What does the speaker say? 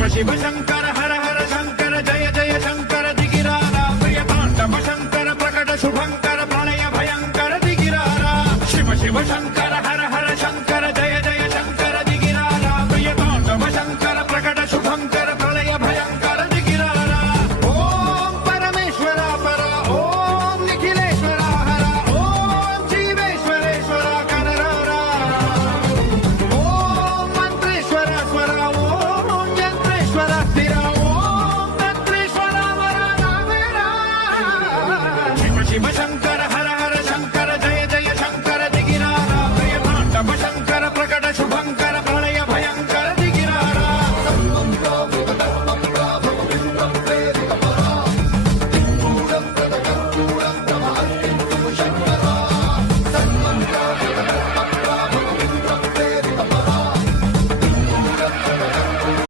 शिव शिव शंकर हर हर शंकर जय जय शंकर दिगिरारा प्रिय तांडव शंकर प्रकट शुभंकर प्रणय भयंकर दिगिरारा शिव शिव शंकर